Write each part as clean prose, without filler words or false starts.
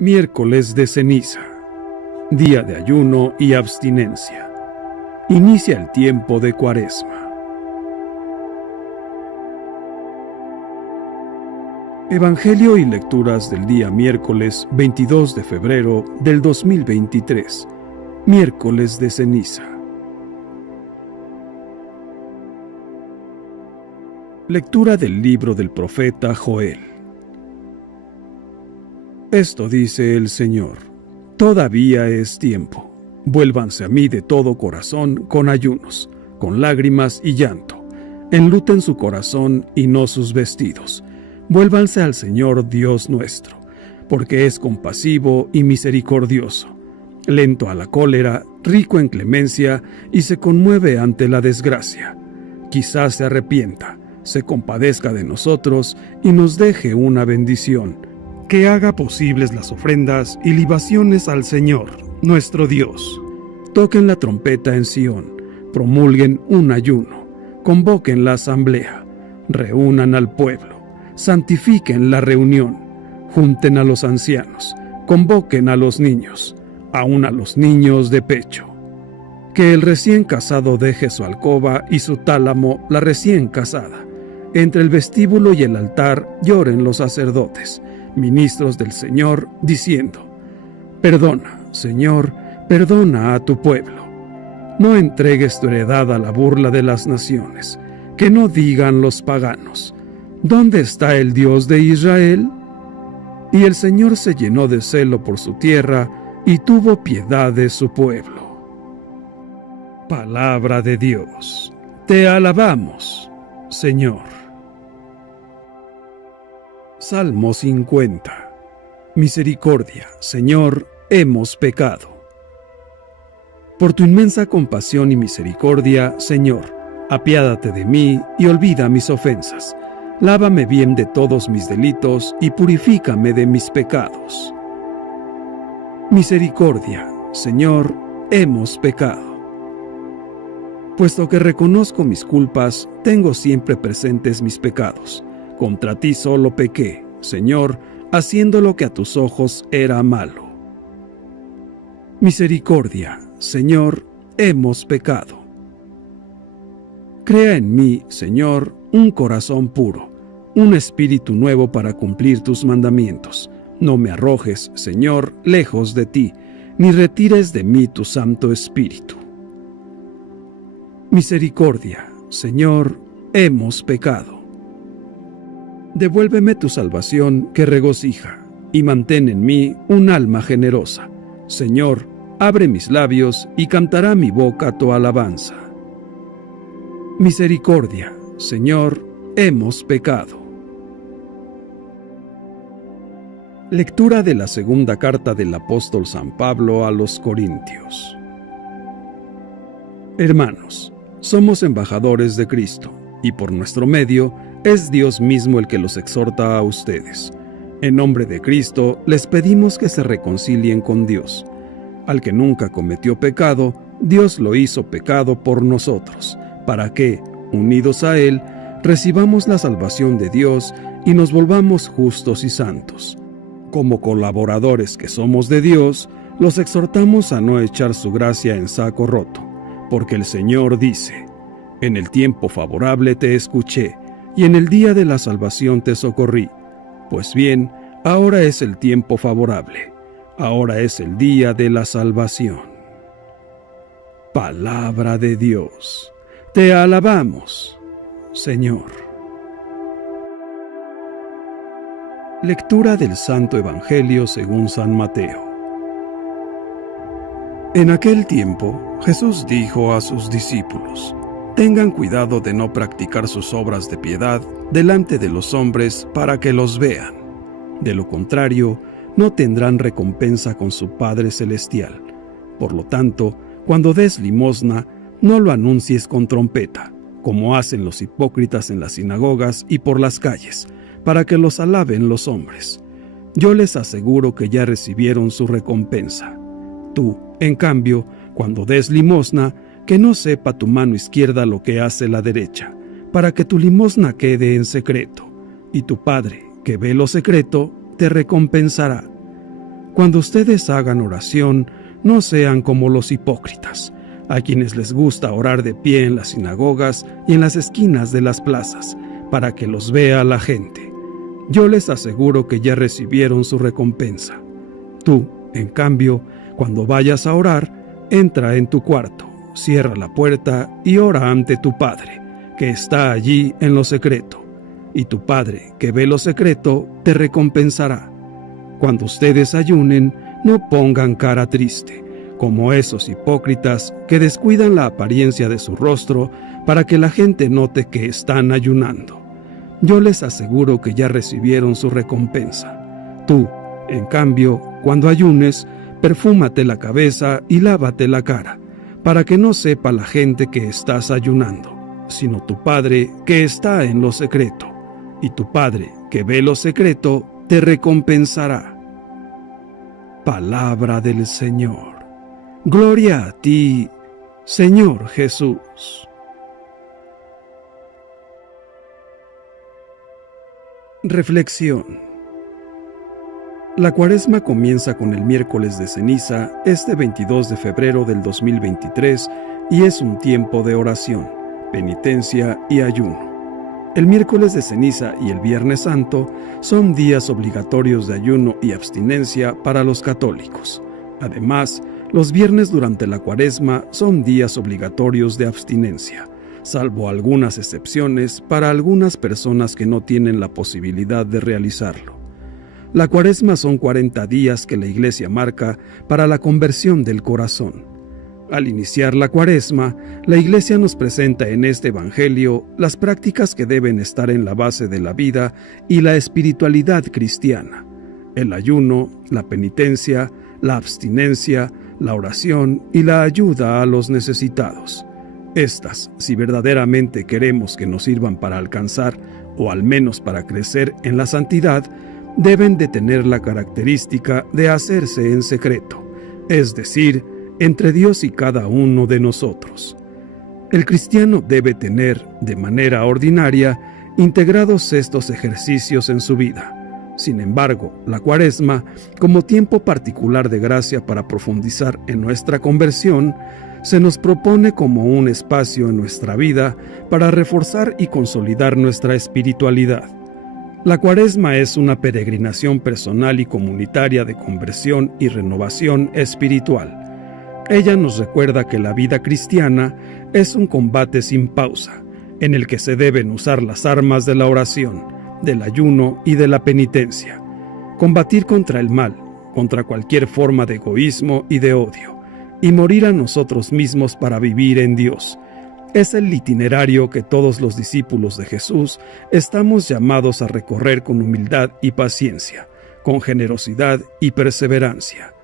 Miércoles de ceniza, día de ayuno y abstinencia. Inicia el tiempo de Cuaresma. Evangelio y lecturas del día miércoles 22 de febrero del 2023, miércoles de ceniza. Lectura del libro del profeta Joel. Esto dice el Señor: todavía es tiempo. Vuélvanse a mí de todo corazón con ayunos, con lágrimas y llanto. Enluten su corazón y no sus vestidos. Vuélvanse al Señor Dios nuestro, porque es compasivo y misericordioso, lento a la cólera, rico en clemencia y se conmueve ante la desgracia. Quizás se arrepienta, se compadezca de nosotros y nos deje una bendición, que haga posibles las ofrendas y libaciones al Señor, nuestro Dios. Toquen la trompeta en Sión, promulguen un ayuno, convoquen la asamblea, reúnan al pueblo, santifiquen la reunión, junten a los ancianos, convoquen a los niños, aun a los niños de pecho. Que el recién casado deje su alcoba y su tálamo la recién casada. Entre el vestíbulo y el altar lloren los sacerdotes, ministros del Señor, diciendo: perdona, Señor, perdona a tu pueblo. No entregues tu heredad a la burla de las naciones, que no digan los paganos: ¿dónde está el Dios de Israel? Y el Señor se llenó de celo por su tierra y tuvo piedad de su pueblo. Palabra de Dios. Te alabamos, Señor. Salmo 50. Misericordia, Señor, hemos pecado. Por tu inmensa compasión y misericordia, Señor, apiádate de mí y olvida mis ofensas. Lávame bien de todos mis delitos y purifícame de mis pecados. Misericordia, Señor, hemos pecado. Puesto que reconozco mis culpas, tengo siempre presentes mis pecados. Contra ti solo pequé, Señor, haciendo lo que a tus ojos era malo. Misericordia, Señor, hemos pecado. Crea en mí, Señor, un corazón puro, un espíritu nuevo para cumplir tus mandamientos. No me arrojes, Señor, lejos de ti, ni retires de mí tu Santo Espíritu. Misericordia, Señor, hemos pecado. Devuélveme tu salvación que regocija, y mantén en mí un alma generosa. Señor, abre mis labios y cantará mi boca tu alabanza. Misericordia, Señor, hemos pecado. Lectura de la segunda carta del apóstol San Pablo a los Corintios. Hermanos, somos embajadores de Cristo, y por nuestro medio es Dios mismo el que los exhorta a ustedes. En nombre de Cristo les pedimos que se reconcilien con Dios. Al que nunca cometió pecado, Dios lo hizo pecado por nosotros, para que, unidos a Él, recibamos la salvación de Dios y nos volvamos justos y santos. Como colaboradores que somos de Dios, los exhortamos a no echar su gracia en saco roto, porque el Señor dice: en el tiempo favorable te escuché, y en el día de la salvación te socorrí. Pues bien, ahora es el tiempo favorable, ahora es el día de la salvación. Palabra de Dios. Te alabamos, Señor. Lectura del Santo Evangelio según San Mateo. En aquel tiempo, Jesús dijo a sus discípulos: tengan cuidado de no practicar sus obras de piedad delante de los hombres para que los vean. De lo contrario, no tendrán recompensa con su Padre Celestial. Por lo tanto, cuando des limosna, no lo anuncies con trompeta, como hacen los hipócritas en las sinagogas y por las calles, para que los alaben los hombres. Yo les aseguro que ya recibieron su recompensa. Tú, en cambio, cuando des limosna, que no sepa tu mano izquierda lo que hace la derecha, para que tu limosna quede en secreto, y tu Padre, que ve lo secreto, te recompensará. Cuando ustedes hagan oración, no sean como los hipócritas, a quienes les gusta orar de pie en las sinagogas y en las esquinas de las plazas, para que los vea la gente. Yo les aseguro que ya recibieron su recompensa. Tú, en cambio, cuando vayas a orar, entra en tu cuarto, cierra la puerta y ora ante tu Padre, que está allí en lo secreto, y tu Padre, que ve lo secreto, te recompensará. Cuando ustedes ayunen, no pongan cara triste, como esos hipócritas que descuidan la apariencia de su rostro para que la gente note que están ayunando. Yo les aseguro que ya recibieron su recompensa. Tú, en cambio, cuando ayunes, perfúmate la cabeza y lávate la cara, para que no sepa la gente que estás ayunando, sino tu Padre que está en lo secreto, y tu Padre que ve lo secreto te recompensará. Palabra del Señor. Gloria a ti, Señor Jesús. Reflexión. La Cuaresma comienza con el miércoles de ceniza, este 22 de febrero del 2023, y es un tiempo de oración, penitencia y ayuno. El miércoles de ceniza y el Viernes Santo son días obligatorios de ayuno y abstinencia para los católicos. Además, los viernes durante la Cuaresma son días obligatorios de abstinencia, salvo algunas excepciones para algunas personas que no tienen la posibilidad de realizarlo. La Cuaresma son 40 días que la Iglesia marca para la conversión del corazón. Al iniciar la Cuaresma, la Iglesia nos presenta en este Evangelio las prácticas que deben estar en la base de la vida y la espiritualidad cristiana: el ayuno, la penitencia, la abstinencia, la oración y la ayuda a los necesitados. Estas, si verdaderamente queremos que nos sirvan para alcanzar, o al menos para crecer en la santidad, deben de tener la característica de hacerse en secreto, es decir, entre Dios y cada uno de nosotros. El cristiano debe tener, de manera ordinaria, integrados estos ejercicios en su vida. Sin embargo, la Cuaresma, como tiempo particular de gracia para profundizar en nuestra conversión, se nos propone como un espacio en nuestra vida para reforzar y consolidar nuestra espiritualidad. La Cuaresma es una peregrinación personal y comunitaria de conversión y renovación espiritual. Ella nos recuerda que la vida cristiana es un combate sin pausa, en el que se deben usar las armas de la oración, del ayuno y de la penitencia. Combatir contra el mal, contra cualquier forma de egoísmo y de odio, y morir a nosotros mismos para vivir en Dios. Es el itinerario que todos los discípulos de Jesús estamos llamados a recorrer con humildad y paciencia, con generosidad y perseverancia.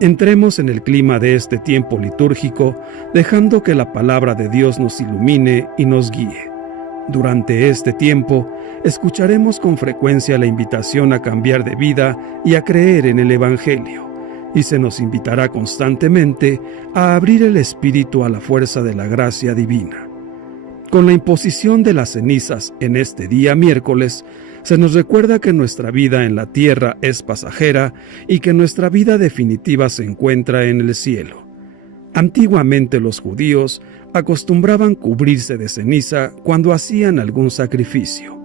Entremos en el clima de este tiempo litúrgico, dejando que la palabra de Dios nos ilumine y nos guíe. Durante este tiempo, escucharemos con frecuencia la invitación a cambiar de vida y a creer en el Evangelio, y se nos invitará constantemente a abrir el espíritu a la fuerza de la gracia divina. Con la imposición de las cenizas en este día miércoles, se nos recuerda que nuestra vida en la tierra es pasajera y que nuestra vida definitiva se encuentra en el cielo. Antiguamente los judíos acostumbraban cubrirse de ceniza cuando hacían algún sacrificio,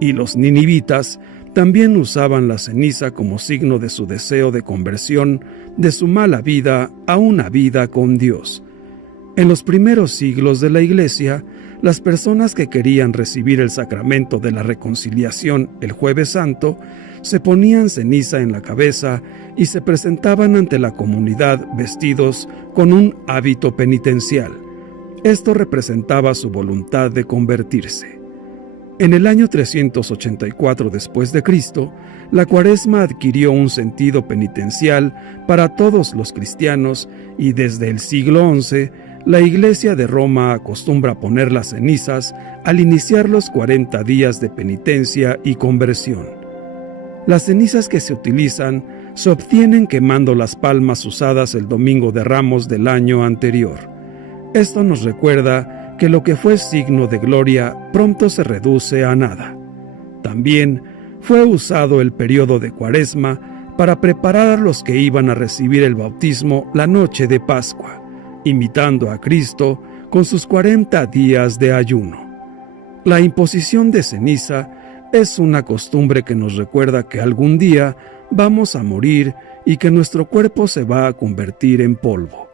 y los ninivitas también usaban la ceniza como signo de su deseo de conversión de su mala vida a una vida con Dios. En los primeros siglos de la Iglesia, las personas que querían recibir el sacramento de la reconciliación el Jueves Santo se ponían ceniza en la cabeza y se presentaban ante la comunidad vestidos con un hábito penitencial. Esto representaba su voluntad de convertirse. En el año 384 después de Cristo, la Cuaresma adquirió un sentido penitencial para todos los cristianos y desde el siglo XI, la Iglesia de Roma acostumbra poner las cenizas al iniciar los 40 días de penitencia y conversión. Las cenizas que se utilizan se obtienen quemando las palmas usadas el Domingo de Ramos del año anterior. Esto nos recuerda que lo que fue signo de gloria pronto se reduce a nada. También fue usado el periodo de Cuaresma para preparar a los que iban a recibir el bautismo la noche de Pascua, imitando a Cristo con sus 40 días de ayuno. La imposición de ceniza es una costumbre que nos recuerda que algún día vamos a morir y que nuestro cuerpo se va a convertir en polvo.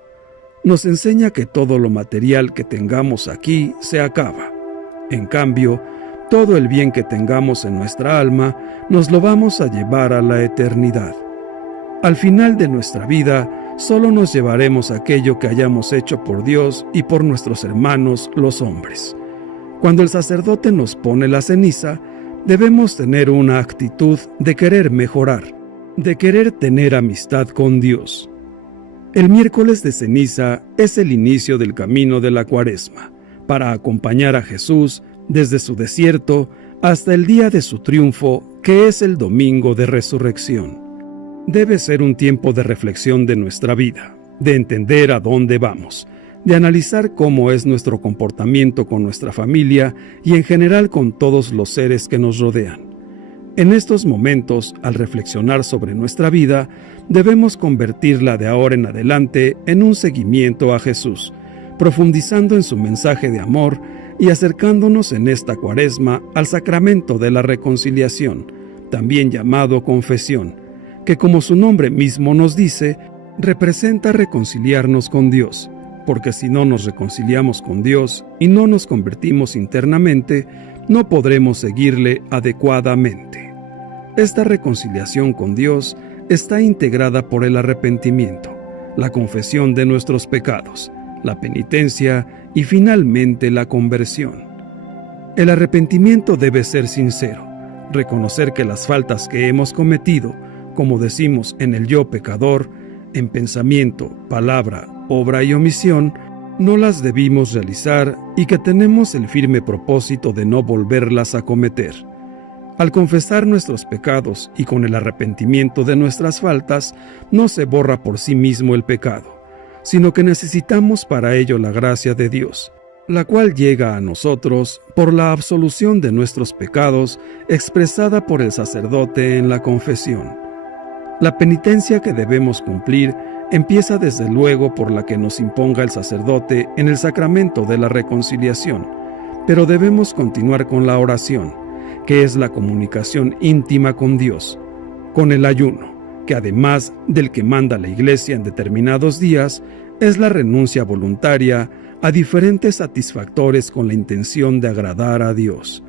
Nos enseña que todo lo material que tengamos aquí se acaba. En cambio, todo el bien que tengamos en nuestra alma nos lo vamos a llevar a la eternidad. Al final de nuestra vida, solo nos llevaremos aquello que hayamos hecho por Dios y por nuestros hermanos los hombres. Cuando el sacerdote nos pone la ceniza, debemos tener una actitud de querer mejorar, de querer tener amistad con Dios. El miércoles de ceniza es el inicio del camino de la Cuaresma, para acompañar a Jesús desde su desierto hasta el día de su triunfo, que es el domingo de resurrección. Debe ser un tiempo de reflexión de nuestra vida, de entender a dónde vamos, de analizar cómo es nuestro comportamiento con nuestra familia y en general con todos los seres que nos rodean. En estos momentos, al reflexionar sobre nuestra vida, debemos convertirla de ahora en adelante en un seguimiento a Jesús, profundizando en su mensaje de amor y acercándonos en esta Cuaresma al sacramento de la reconciliación, también llamado confesión, que como su nombre mismo nos dice, representa reconciliarnos con Dios, porque si no nos reconciliamos con Dios y no nos convertimos internamente, no podremos seguirle adecuadamente. Esta reconciliación con Dios está integrada por el arrepentimiento, la confesión de nuestros pecados, la penitencia y finalmente la conversión. El arrepentimiento debe ser sincero, reconocer que las faltas que hemos cometido, como decimos en el yo pecador, en pensamiento, palabra, obra y omisión, no las debimos realizar y que tenemos el firme propósito de no volverlas a cometer. Al confesar nuestros pecados y con el arrepentimiento de nuestras faltas, no se borra por sí mismo el pecado, sino que necesitamos para ello la gracia de Dios, la cual llega a nosotros por la absolución de nuestros pecados expresada por el sacerdote en la confesión. La penitencia que debemos cumplir empieza desde luego por la que nos imponga el sacerdote en el sacramento de la reconciliación, pero debemos continuar con la oración, que es la comunicación íntima con Dios, con el ayuno, que además del que manda la Iglesia en determinados días, es la renuncia voluntaria a diferentes satisfactores con la intención de agradar a Dios.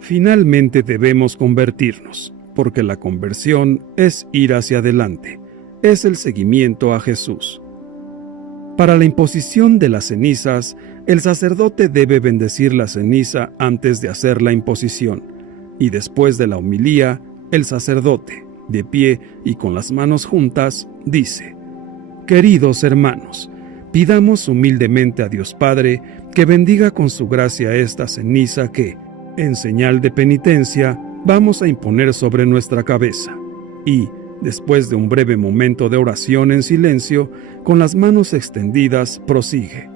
Finalmente debemos convertirnos, porque la conversión es ir hacia adelante, es el seguimiento a Jesús. Para la imposición de las cenizas, el sacerdote debe bendecir la ceniza antes de hacer la imposición, y después de la homilía, el sacerdote, de pie y con las manos juntas, dice: Queridos hermanos, pidamos humildemente a Dios Padre que bendiga con su gracia esta ceniza que, en señal de penitencia, vamos a imponer sobre nuestra cabeza. Y, después de un breve momento de oración en silencio, con las manos extendidas, prosigue: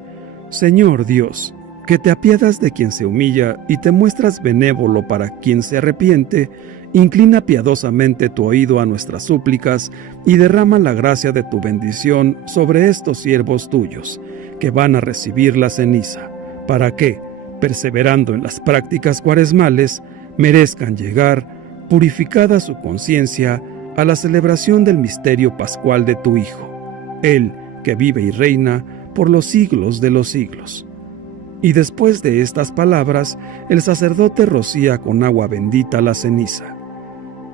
Señor Dios, que te apiadas de quien se humilla y te muestras benévolo para quien se arrepiente, inclina piadosamente tu oído a nuestras súplicas y derrama la gracia de tu bendición sobre estos siervos tuyos, que van a recibir la ceniza, para que, perseverando en las prácticas cuaresmales, merezcan llegar, purificada su conciencia, a la celebración del misterio pascual de tu Hijo, Él que vive y reina por los siglos de los siglos. Y después de estas palabras, el sacerdote rocía con agua bendita la ceniza.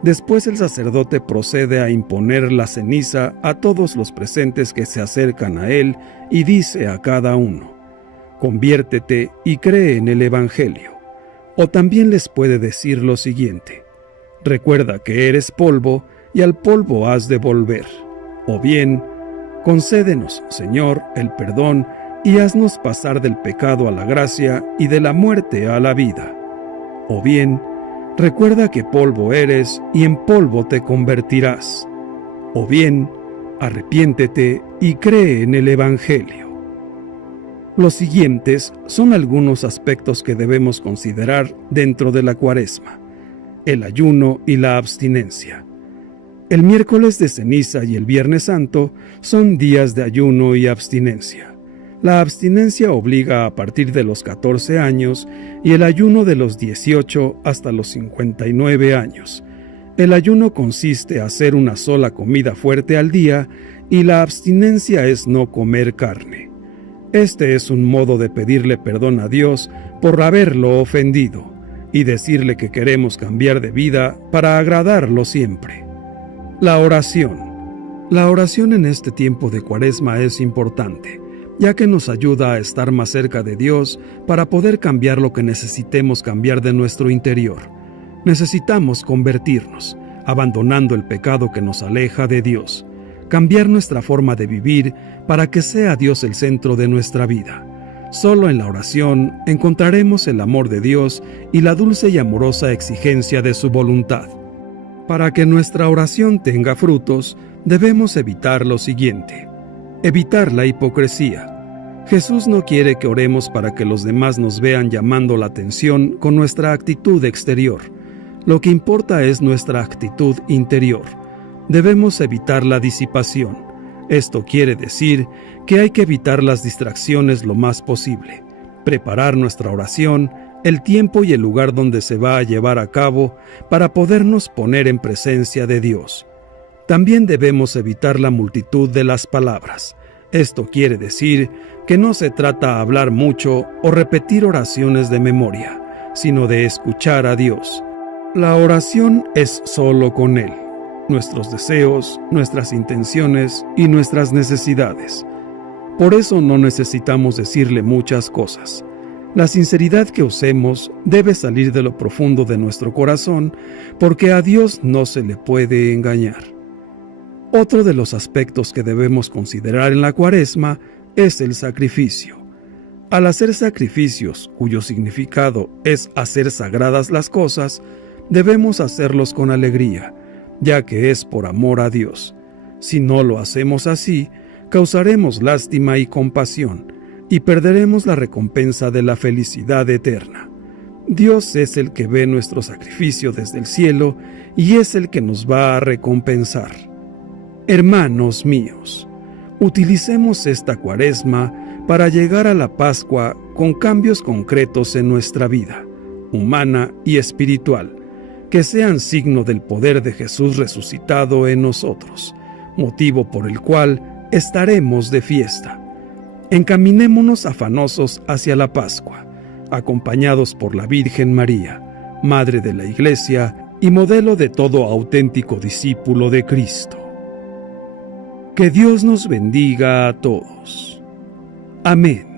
Después el sacerdote procede a imponer la ceniza a todos los presentes que se acercan a él y dice a cada uno: Conviértete y cree en el Evangelio. O también les puede decir lo siguiente: Recuerda que eres polvo y al polvo has de volver. O bien, concédenos, Señor, el perdón y haznos pasar del pecado a la gracia y de la muerte a la vida. O bien, recuerda que polvo eres y en polvo te convertirás. O bien, arrepiéntete y cree en el Evangelio. Los siguientes son algunos aspectos que debemos considerar dentro de la Cuaresma: el ayuno y la abstinencia. El miércoles de ceniza y el Viernes Santo son días de ayuno y abstinencia. La abstinencia obliga a partir de los 14 años y el ayuno de los 18 hasta los 59 años. El ayuno consiste en hacer una sola comida fuerte al día y la abstinencia es no comer carne. Este es un modo de pedirle perdón a Dios por haberlo ofendido y decirle que queremos cambiar de vida para agradarlo siempre. La oración. La oración en este tiempo de Cuaresma es importante, ya que nos ayuda a estar más cerca de Dios para poder cambiar lo que necesitemos cambiar de nuestro interior. Necesitamos convertirnos, abandonando el pecado que nos aleja de Dios, cambiar nuestra forma de vivir para que sea Dios el centro de nuestra vida. Solo en la oración encontraremos el amor de Dios y la dulce y amorosa exigencia de su voluntad. Para que nuestra oración tenga frutos, debemos evitar lo siguiente: evitar la hipocresía. Jesús no quiere que oremos para que los demás nos vean llamando la atención con nuestra actitud exterior. Lo que importa es nuestra actitud interior. Debemos evitar la disipación. Esto quiere decir que hay que evitar las distracciones lo más posible. Preparar nuestra oración, el tiempo y el lugar donde se va a llevar a cabo para podernos poner en presencia de Dios. También debemos evitar la multitud de las palabras. Esto quiere decir que no se trata de hablar mucho o repetir oraciones de memoria, sino de escuchar a Dios. La oración es solo con Él, nuestros deseos, nuestras intenciones y nuestras necesidades. Por eso no necesitamos decirle muchas cosas. La sinceridad que usemos debe salir de lo profundo de nuestro corazón, porque a Dios no se le puede engañar. Otro de los aspectos que debemos considerar en la Cuaresma es el sacrificio. Al hacer sacrificios, cuyo significado es hacer sagradas las cosas, debemos hacerlos con alegría, ya que es por amor a Dios. Si no lo hacemos así, causaremos lástima y compasión, y perderemos la recompensa de la felicidad eterna. Dios es el que ve nuestro sacrificio desde el cielo y es el que nos va a recompensar. Hermanos míos, utilicemos esta Cuaresma para llegar a la Pascua con cambios concretos en nuestra vida, humana y espiritual, que sean signo del poder de Jesús resucitado en nosotros, motivo por el cual estaremos de fiesta. Encaminémonos afanosos hacia la Pascua, acompañados por la Virgen María, Madre de la Iglesia y modelo de todo auténtico discípulo de Cristo. Que Dios nos bendiga a todos. Amén.